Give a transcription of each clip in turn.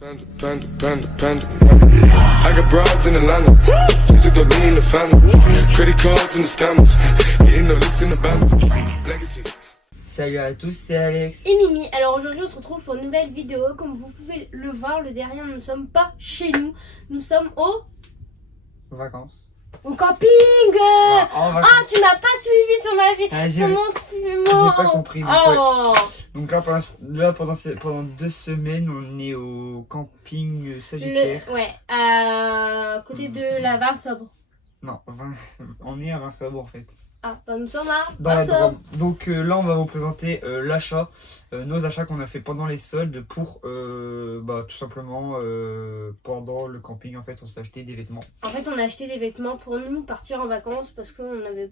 Panda, panda, panda, panda. I got broads in Atlanta. Just to throw me in the family. Credit cards and the scammers. Getting no licks in the band. Legacies. Salut à tous, c'est Alex et Mimi. Alors aujourd'hui on se retrouve pour une nouvelle vidéo. Comme vous pouvez le voir, le derrière, nous ne sommes pas chez nous. Nous sommes vacances. au camping. En vacances. Ah, tu m'as pas suivi sur ma vie. Ah, sur mon j'ai pas compris. Donc, Oh. donc là, pendant 2 semaines, on est au camping Sagittaire. Ouais, à côté de la Vinsobres. Non, on est à Vinsobres en fait. Ah, bah nous sommes à Dans la Vinsobres. Drôme. Donc là, on va vous présenter nos achats qu'on a fait pendant les soldes pour tout simplement pendant le camping. En fait, on s'est acheté des vêtements. En fait, on a acheté des vêtements pour nous partir en vacances parce qu'on avait.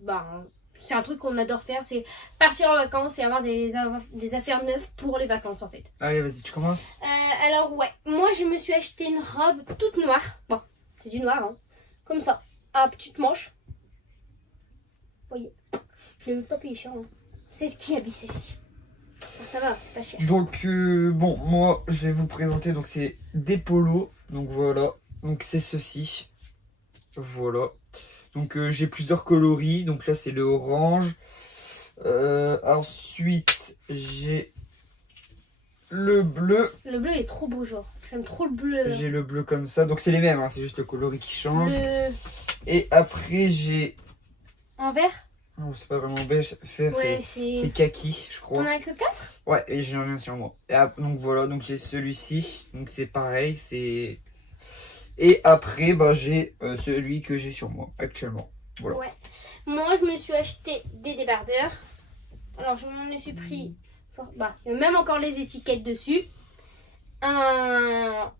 C'est un truc qu'on adore faire, c'est partir en vacances et avoir des affaires neuves pour les vacances en fait. Allez, vas-y, tu commences. Alors ouais, moi je me suis acheté une robe toute noire. Bon, c'est du noir, hein. Comme ça, à petite manche. Vous voyez, je ne l'ai pas payé cher. Hein. C'est qui habille celle-ci? Ça va, c'est pas cher. Donc bon, moi je vais vous présenter, donc c'est des polos, donc voilà, donc c'est ceci, voilà, donc j'ai plusieurs coloris, donc là c'est le orange, ensuite j'ai le bleu, Le bleu est trop beau, genre, j'aime trop le bleu. j'ai le bleu comme ça, donc c'est les mêmes, hein, c'est juste le coloris qui change, Le... et après j'ai, En vert? oh, c'est pas vraiment beige, Ouais, c'est kaki je crois. T'en as que 4? Ouais, et j'ai rien sur moi. Donc voilà, donc j'ai celui-ci. Donc c'est pareil, c'est... Et après, j'ai celui que j'ai sur moi actuellement. Voilà. Ouais. Moi, je me suis acheté des débardeurs. Alors, je m'en suis pris... il y a même encore les étiquettes dessus. Un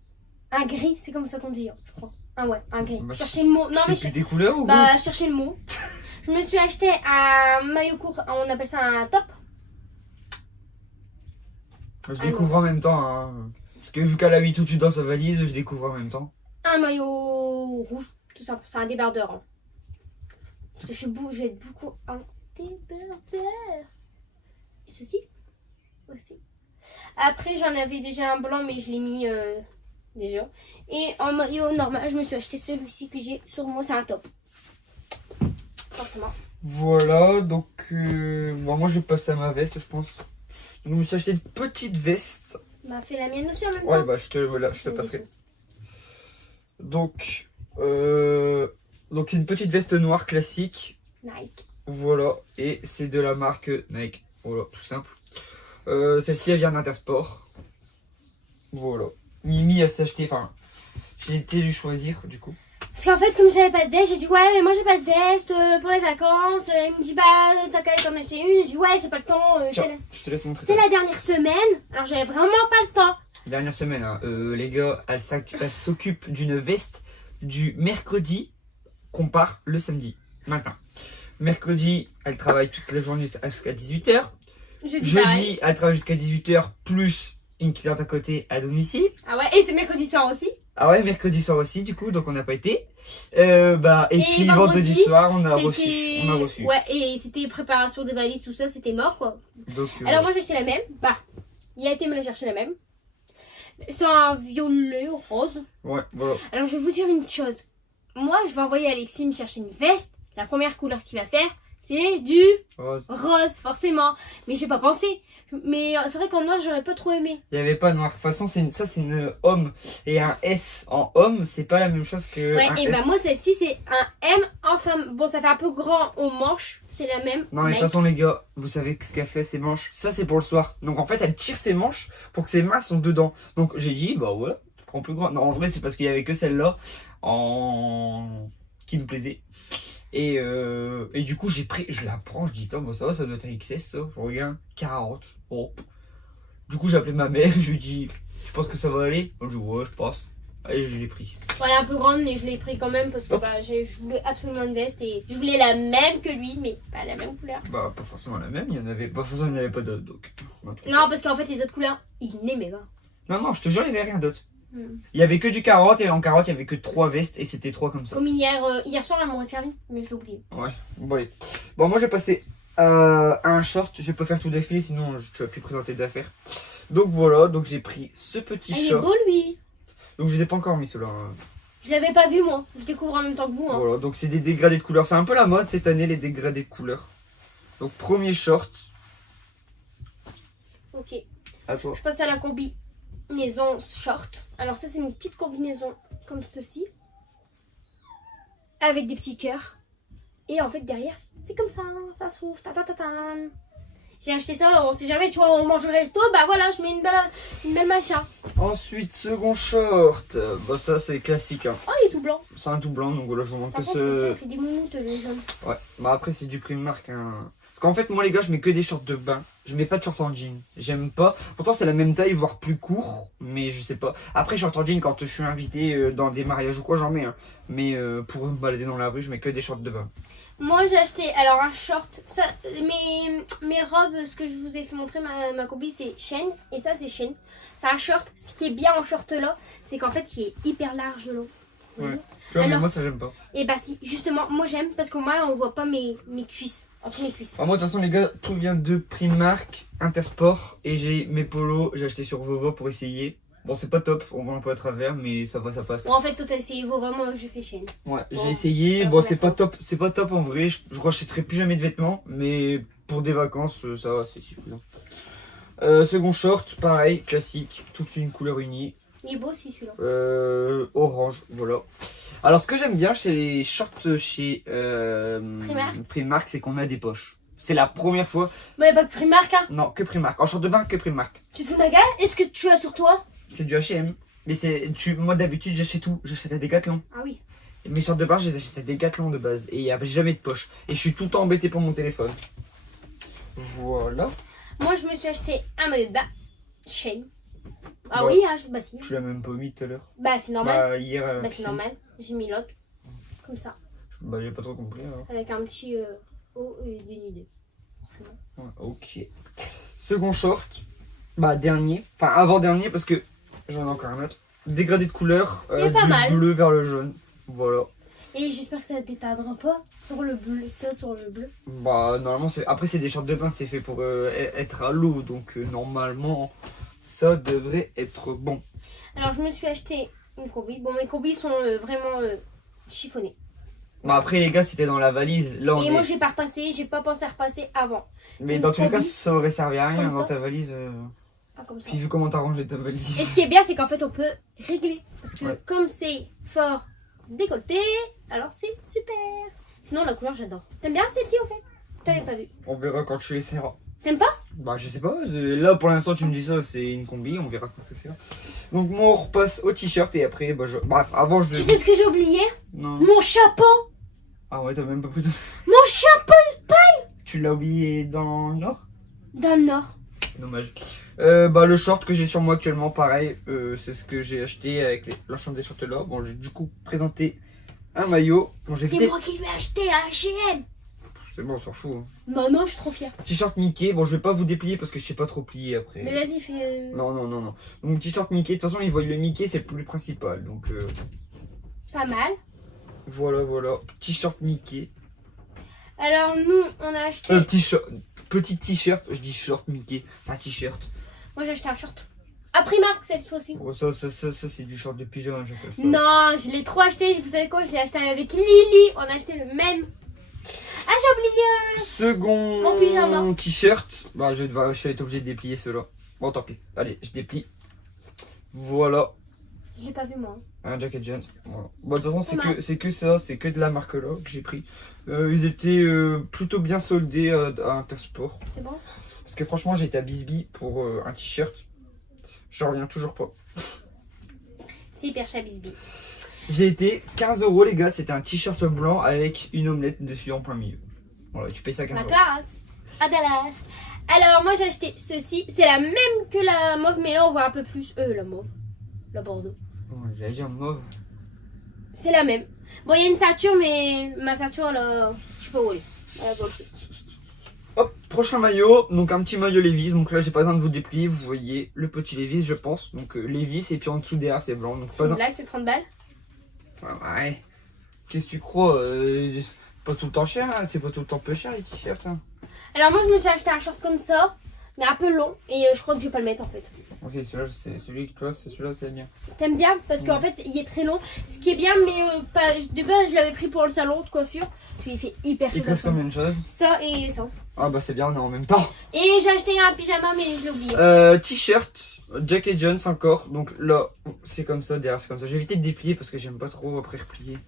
gris, c'est comme ça qu'on dit, hein, je crois. Ah ouais, un gris. Cherchez le mot. Non, mais C'est des couleurs ou quoi? cherchez le mot. Je me suis acheté un maillot court, on appelle ça un top. Je découvre en même temps, hein. Parce que vu qu'elle a mis tout de suite dans sa valise, je découvre en même temps. Un maillot rouge, tout simple. C'est un débardeur. Hein. Parce que je vais être beaucoup en débardeur. Et ceci aussi. Après, j'en avais déjà un blanc, mais je l'ai mis déjà. Et en maillot normal, je me suis acheté celui-ci que j'ai sur moi. C'est un top. Forcément. Voilà, donc moi je vais passer à ma veste, je pense. Donc, je me suis acheté une petite veste. Fais la mienne aussi en même temps. Ouais, je te passerai. Donc c'est une petite veste noire classique. Nike. Voilà, et c'est de la marque Nike. Voilà, tout simple. Celle-ci, elle vient d'Intersport. Voilà. Mimi, elle s'est acheté, enfin, j'ai été lui choisir du coup. Parce qu'en fait, comme j'avais pas de veste, j'ai dit ouais, mais moi j'ai pas de veste pour les vacances. Il me dit t'as qu'à aller t'en acheter une. J'ai dit ouais, j'ai pas le temps. Tiens, je te laisse montrer. C'est la dernière semaine, alors j'avais vraiment pas le temps. Dernière semaine, hein. Les gars, elle s'occupe d'une veste du mercredi qu'on part le samedi matin. Mercredi, elle travaille toute la journée jusqu'à 18h. Jeudi, elle travaille jusqu'à 18h plus une cliente à côté à domicile. Ah ouais, et c'est mercredi soir aussi. Ah ouais, mercredi soir aussi, du coup, donc on n'a pas été. Et puis vendredi soir, on a reçu. Ouais, et c'était préparation des valises, tout ça, c'était mort quoi. Donc, alors moi j'ai acheté la même. Il a été me la chercher la même. C'est un violet rose. Ouais, voilà. Alors je vais vous dire une chose. Moi, je vais envoyer Alexis me chercher une veste. La première couleur qu'il va faire, c'est du rose, forcément. Mais j'ai pas pensé. Mais c'est vrai qu'en noir, j'aurais pas trop aimé. Il n'y avait pas noir. De toute façon, c'est une homme. Et un S en homme, c'est pas la même chose que. Ouais, un et S. moi, celle-ci, c'est un M en femme. Bon, ça fait un peu grand aux manches. C'est la même. Non, mais de toute façon, les gars, vous savez ce qu'elle fait, ses manches. Ça, c'est pour le soir. Donc, en fait, elle tire ses manches pour que ses mains sont dedans. Donc, j'ai dit, ouais, tu prends plus grand. Non, en vrai, c'est parce qu'il y avait que celle-là qui me plaisait. Et du coup, je la prends, je dis, ça doit être un XS, ça. Je regarde, 40. Oh. Du coup, j'ai appelé ma mère, je lui ai dit, je pense que ça va aller. Elle dit, ouais, je pense. Allez, je l'ai pris. Voilà, un peu grande, mais je l'ai pris quand même parce que je voulais absolument une veste et je voulais la même que lui, mais pas la même couleur. Pas forcément la même, il y en avait, pas forcément, il n'y avait pas d'autres, donc. Non, parce qu'en fait, les autres couleurs, il n'aimait pas. Non, je te jure, il n'y avait rien d'autre. Il y avait que du carotte et en carotte, il y avait que 3 vestes et c'était 3 comme ça. Comme hier soir, elle m'aurait servi, mais je l'ai oublié. Ouais, bon, allez. Bon, moi, j'ai passé à un short. Je peux faire tout défiler, sinon tu vas plus présenter d'affaires. Donc voilà, donc j'ai pris ce petit short. Il est beau lui. Donc je les ai pas encore mis ceux-là. Je l'avais pas vu moi. Je découvre en même temps que vous. Hein. Voilà, donc c'est des dégradés de couleurs. C'est un peu la mode cette année, les dégradés de couleurs. Donc premier short, Ok. à toi. Je passe à la combinaison short. Alors ça c'est une petite combinaison comme ceci. Avec des petits cœurs. Et en fait derrière c'est comme ça s'ouvre. Ta ta ta ta. J'ai acheté ça, on sait jamais, tu vois, on mange au resto, bah voilà, je mets une belle machin. Ensuite, second short. Bah ça c'est classique. Hein. Oh, il est tout blanc. C'est un tout blanc, donc voilà, je vous montre Par que contre, ce... ça fait des moumoutes, les jaunes. Ouais, bah après c'est du Primark. Hein. Parce qu'en fait, moi les gars, je mets que des shorts de bain. Je mets pas de shorts en jean. J'aime pas. Pourtant, c'est la même taille, voire plus court. Mais je sais pas. Après, shorts en jean, quand je suis invité dans des mariages ou quoi, j'en mets. Hein. Mais pour me balader dans la rue, je mets que des shorts de bain. Moi, j'ai acheté alors un short. Ça, mes robes, ce que je vous ai fait montrer, ma combi, c'est chaîne. Et ça, c'est chaîne. C'est un short. Ce qui est bien en short là, c'est qu'en fait, il est hyper large là. Vous voyez. Tu vois, mais Alors- moi ça j'aime pas. Et bah si, justement, moi j'aime parce qu'au moins on voit pas mes cuisses. Entre mes cuisses. Moi de toute façon les gars, tout vient de Primark, Intersport. Et j'ai mes polos, j'ai acheté sur Vovo pour essayer. Bon c'est pas top, on voit un peu à travers, mais ça va, ça passe. Bon, en fait, toi t'as essayé vos vraiment, j'ai fait chaîne. Ouais, Bon, j'ai essayé, ça bon va, c'est pas top en vrai, je rachèterai plus jamais de vêtements, mais pour des vacances ça va, c'est suffisant. Second short, pareil, classique, toute une couleur unie, Il est beau aussi celui-là. orange, voilà. Alors ce que j'aime bien chez les shorts chez Primark, c'est qu'on a des poches. C'est la première fois, Mais pas que Primark, hein. non que Primark, en short de bain que Primark. Tu te naga, est-ce que tu as sur toi? C'est du H&M, mais moi d'habitude j'achète tout, j'achète à Decathlon. Ah oui. Mes shorts de bain, je les achète à Decathlon de base. Et il n'y a jamais de poche. Et je suis tout le temps embêté pour mon téléphone. Voilà. Moi je me suis acheté un maillot de bain. Chaîne. Ah Bah, oui, hein, bah si. Tu l'as même pas mis tout à l'heure. Bah c'est normal. Bah, hier à la Bah c'est piscine. normal. J'ai mis l'autre. Comme ça. Bah, j'ai pas trop compris alors. Avec un petit haut et dénudé. Forcément. Ouais, ok. Second short. Bah, dernier. Enfin, avant-dernier parce que j'en ai encore un autre. Dégradé de couleur. Il est pas du mal. bleu vers le jaune. Voilà. Et j'espère que ça ne t'éteindra pas sur le bleu, ça sur le bleu. Bah, normalement, après, c'est des shorts de bain. C'est fait pour être à l'eau. Donc, normalement, ça devrait être bon. Alors je me suis acheté une combi. Bon, mes combis sont vraiment chiffonnées. Bah, après, les gars, c'était dans la valise. Là, on Et est... moi j'ai pas repassé, j'ai pas pensé à repasser avant. Mais une dans tous les cas, combi. ça aurait servi à rien Comme dans ça. ta valise. Ah, comme ça. Puis vu comment t'as rangé ta Et valise. ce qui est bien, c'est qu'en fait on peut régler. Parce que Ouais. comme c'est fort décolleté, alors c'est super. Sinon la couleur j'adore. T'aimes bien celle-ci au fait? T'avais pas vu. On verra quand tu essaieras. T'aimes pas? Bah je sais pas, là pour l'instant tu me dis ça, c'est une combi, on verra quand ça sert. Donc moi on repasse au t-shirt et après, bah bref, avant je... Tu sais ce que j'ai oublié? Non. Mon chapeau! Ah ouais, t'as même pas pris de... Mon chapeau Tu l'as oublié dans le nord? dans le nord. Dommage. Bah le short que j'ai sur moi actuellement, pareil, c'est ce que j'ai acheté avec l'ensemble des shorts là. Bon j'ai du coup présenté un maillot. Bon j'ai C'est fait... moi qui lui ai acheté à H&M. C'est bon, on s'en fout. Hein. Bah non, je suis trop fière. T-shirt Mickey, bon je vais pas vous déplier parce que je sais pas trop plier après. Mais vas-y, fais... Non, non, non, non. Donc t-shirt Mickey, de toute façon ils voient le Mickey, c'est le plus principal. Donc Pas mal. voilà, voilà. T-shirt Mickey. Alors nous, on a acheté... Petit t-shirt, je dis short Mickey, c'est un t-shirt. Moi j'ai acheté un short. À Primark cette fois-ci. Bon, ça c'est du short de pyjama, j'appelle ça. Non, je l'ai trop acheté. Vous savez quoi? Je l'ai acheté avec Lily. On a acheté le même. Ah, j'ai oublié. Second Mon pyjama. t-shirt, bah je vais être obligé de déplier ceux-là. Bon tant pis, allez, je déplie. Voilà, J'ai pas vu moi. un jacket jeans. Voilà. Bon, de toute façon Pas mal. c'est que ça, c'est que de la marque là que j'ai pris. Ils étaient plutôt bien soldés à Intersport. C'est bon? Parce que franchement j'étais à Bisbee pour un t-shirt. Je reviens toujours pas. C'est hyper chabisbi. J'ai été 15 € les gars, c'était un t-shirt blanc avec une omelette dessus en plein milieu. Voilà, tu payes ça 15 La €. classe. À Dallas. Alors moi j'ai acheté ceci. C'est la même que la mauve, mais là on voit un peu plus. La mauve. La bordeaux. Ouais, j'allais dire mauve. C'est la même. Bon, il y a une ceinture, mais ma ceinture là, je sais pas où elle est. Elle est dans le pied. Hop, prochain maillot, donc un petit maillot Levi's, donc là j'ai pas besoin de vous déplier, vous voyez le petit Levi's je pense, donc Levi's et puis en dessous derrière c'est blanc, donc C'est pas une un... blague, c'est 30 balles. Ah, ouais, qu'est-ce que tu crois, pas tout le temps cher, hein, c'est pas tout le temps peu cher les t-shirts. Hein. Alors moi je me suis acheté un short comme ça, mais un peu long, et je crois que je vais pas le mettre en fait. Moi, c'est celui-là, c'est celui, tu vois, c'est celui-là, c'est bien. T'aimes bien parce qu'en fait il est très long. Ce qui est bien, mais pas, de base je l'avais pris pour le salon de coiffure. Parce qu'il fait hyper chaud. Il te reste combien de choses? Ça et ça. Ah bah c'est bien, on est en même temps. Et j'ai acheté un pyjama, mais je l'ai oublié. T-shirt, Jack et Jones encore. Donc là, c'est comme ça, derrière c'est comme ça. J'ai évité de déplier parce que j'aime pas trop après replier.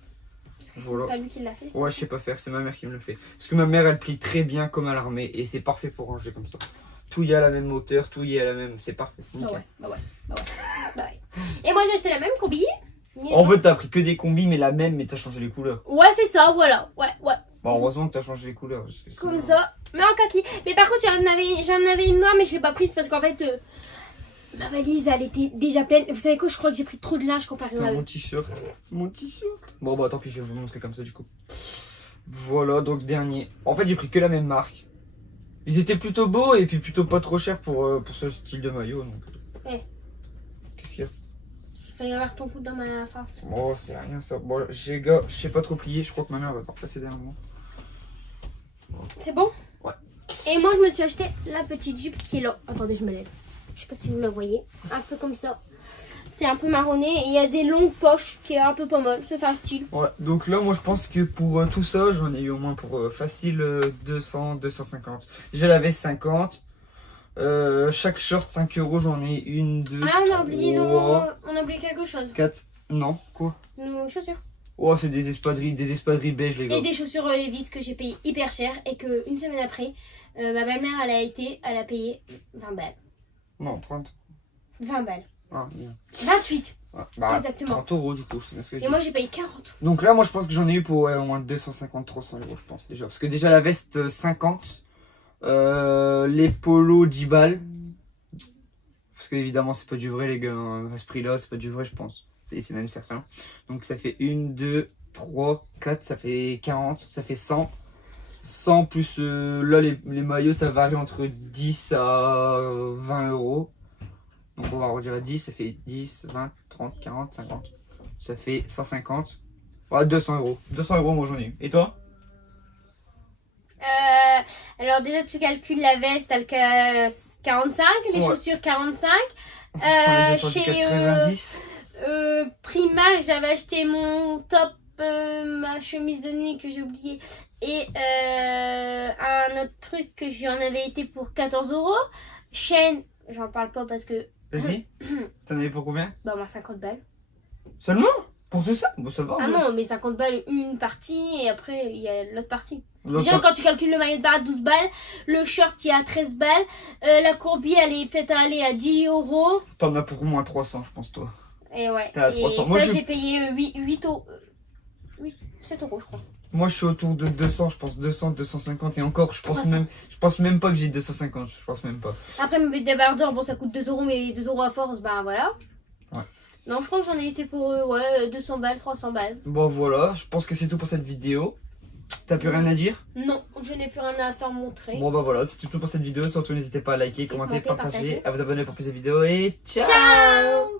Parce que Voilà. c'est pas lui qui l'a fait. Ouais, je sais pas faire, c'est ma mère qui me le fait. Parce que ma mère, elle plie très bien comme à l'armée et c'est parfait pour ranger comme ça. Tout y est à la même hauteur, tout y est à la même, c'est parfait, c'est Bah nickel. ouais, bah ouais, bah ouais, bah ouais. Et moi j'ai acheté la même combi. En fait, t'as pris que des combis, mais la même, mais t'as changé les couleurs. Ouais, c'est ça, voilà. Ouais. Bon, heureusement que t'as changé les couleurs. Parce que Comme sinon- ça. Mais en kaki. Mais par contre, j'en avais une noire, mais je l'ai pas prise parce qu'en fait, ma valise, elle était déjà pleine. Vous savez quoi, je crois que j'ai pris trop de linge comparé Putain, à mon t-shirt. Mon t-shirt. Bon, bah tant pis, je vais vous montrer comme ça du coup. Voilà, donc dernier. En fait, j'ai pris que la même marque. Ils étaient plutôt beaux et puis plutôt pas trop chers pour ce style de maillot. Donc... Eh. Qu'est-ce qu'il y a? Il fallait avoir ton coude dans ma face. Oh, c'est rien ça. Bon, je sais pas trop plier. Je crois que ma mère va pas repasser derrière moi. C'est bon? Ouais. Et moi, je me suis acheté la petite jupe qui est là. Attendez, je me lève. Je sais pas si vous la voyez. Un peu comme ça. C'est un peu marronné et il y a des longues poches qui est un peu pas mal. C'est facile. Ouais, donc là, moi je pense que pour tout ça, j'en ai eu au moins pour facile 200, 250. Déjà la veste 50. Chaque short 5 euros, j'en ai une, deux, Ah, on a oublié trois, on a oublié quelque chose. 4. Non, quoi? Nos chaussures. Oh, c'est des espadrilles beige, les gars. Et des chaussures Levi's que j'ai payé hyper cher et que une semaine après, ma belle-mère elle a payé 20 balles. Non, 30. 20 balles. Ah, bien. 28. Ah, bah, Exactement. 30 euros du coup, c'est ce que j'ai Et moi j'ai payé 40. Donc là, moi je pense que j'en ai eu pour au moins 250, 300 euros, je pense déjà. Parce que déjà la veste 50, les polos 10 balles. Parce qu'évidemment, c'est pas du vrai, les gars. À ce prix-là, c'est pas du vrai, je pense. Et c'est même certain. Donc ça fait 1, 2, 3, 4, ça fait 40, ça fait 100. 100 plus là, les maillots, ça varie entre 10 à 20 euros. Donc on va redire à 10, ça fait 10, 20, 30, 40, 50. Ça fait 150. Ouais, 200 euros. 200 euros, moi j'en ai eu. Et toi? Alors déjà tu calcules la veste, elle 45, les Ouais. chaussures 45. On est déjà sur du Chez 90. Primark, j'avais acheté mon top, ma chemise de nuit que j'ai oublié et un autre truc que j'en avais été pour 14 euros. Chaîne, j'en parle pas parce que Vas-y. T'en avais pour combien? bah moi 50 balles. Seulement? Pour tout ça? Bon, ça va. Ah ouais. non, mais 50 balles une partie et après il y a l'autre partie. Donc, Déjà quand tu calcules le maillot de bain à 12 balles, le short il est à 13 balles, la courbier elle est peut-être allée à 10 euros. t'en as pour au moins 300, je pense, toi. Et ouais. T'es à Et 300. ça Moi, je- j'ai payé 8 euros. 7 euros je crois. Moi, je suis autour de 200, je pense 200, 250. Et encore, je pense 300. même pas que j'ai 250. Je pense même pas. Après mes débardeurs, bon ça coûte 2 euros, mais 2 euros à force, bah voilà. Ouais. Non, je crois que j'en ai été pour ouais, 200 balles, 300 balles. Bon, voilà. Je pense que c'est tout pour cette vidéo. T'as plus rien à dire? Non, je n'ai plus rien à faire montrer. Bon, bah voilà. C'est tout pour cette vidéo. Surtout, n'hésitez pas à liker, commenter, commenter, partager, partager. à vous abonner pour plus de vidéos. Et ciao! Ciao!